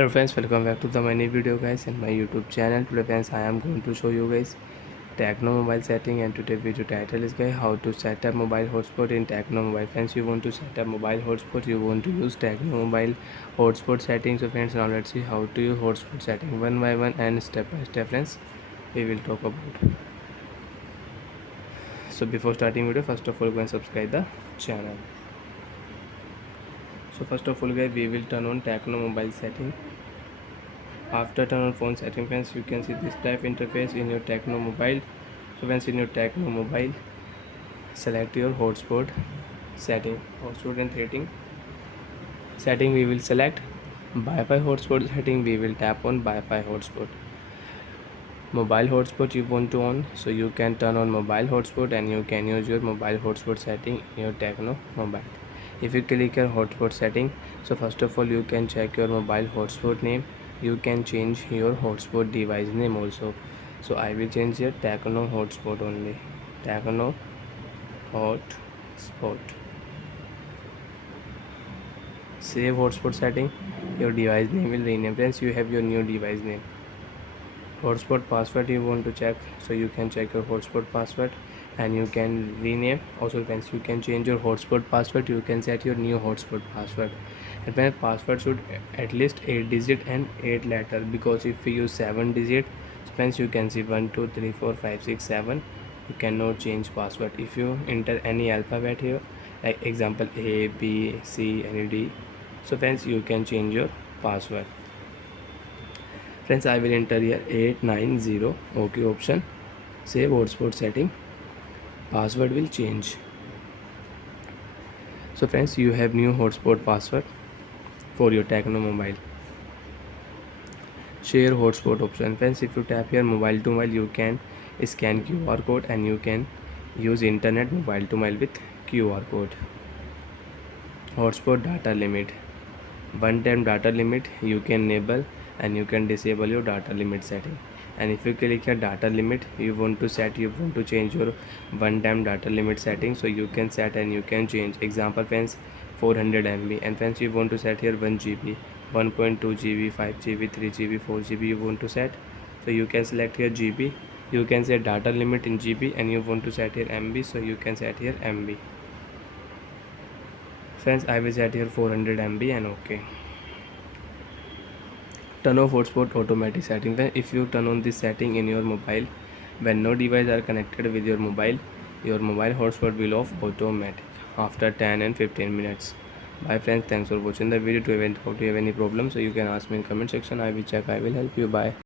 Hello friends, welcome back to the my new video guys in my YouTube channel. Today friends, I am going to show you guys Tecno mobile setting, and today video title is guys how to set up mobile hotspot in Tecno mobile. Friends, you want to set up mobile hotspot, you want to use Tecno mobile hotspot settings. So friends, now let's see how to use hotspot setting one by one and step by step. Friends, we will talk about. So before starting video, first of all go and subscribe the channel. So first of all guys, we will turn on Tecno mobile setting. After turn on phone setting, friends, you can see this type interface in your Tecno mobile. So once in your Tecno mobile, select your hotspot setting. Hotspot and setting we will select Wi-Fi hotspot setting. We will tap on Wi-Fi hotspot. Mobile hotspot you want to on, so you can turn on mobile hotspot and you can use your mobile hotspot setting in your Tecno mobile. If you click your hotspot setting, so first of all you can check your mobile hotspot name. You can change your hotspot device name also. So I will change here Tecno hotspot only. Tecno hotspot. Save hotspot setting. Your device name will rename. Friends, you have your new device name. Hotspot password you want to check, so you can check your hotspot password and you can rename. Also friends, you can change your hotspot password. You can set your new hotspot password, and when password should at least 8 digit and 8 letter, because if you use 7 digit, so friends, you can see 1 2 3 4 5 6 7, you cannot change password. If you enter any alphabet here, like example A B C and D, so friends, you can change your password. Friends, I will enter here 890. OK option. Save hotspot setting. Password will change. So friends, you have new hotspot password for your Tecno mobile. Share hotspot option. Friends, if you tap here mobile to mobile, you can scan QR code and you can use internet mobile to mobile with QR code. Hotspot data limit. One time data limit you can enable and you can disable your data limit setting. And if you click here data limit, you want to change your one time data limit setting, so you can set and you can change. Example friends, 400 MB, and friends, you want to set here 1 GB, 1.2 GB, 5 GB, 3 GB, 4 GB you want to set. So you can select here GB, you can set data limit in GB, and you want to set here MB, so you can set here MB. Friends, I will set here 400 MB and OK. Turn off hotspot automatic setting. Then if you turn on this setting in your mobile, when no device are connected with your mobile hotspot will off automatic after 10 and 15 minutes. Bye friends, thanks for watching the video. To have any problem, so you can ask me in comment section. I will check, I will help you. Bye.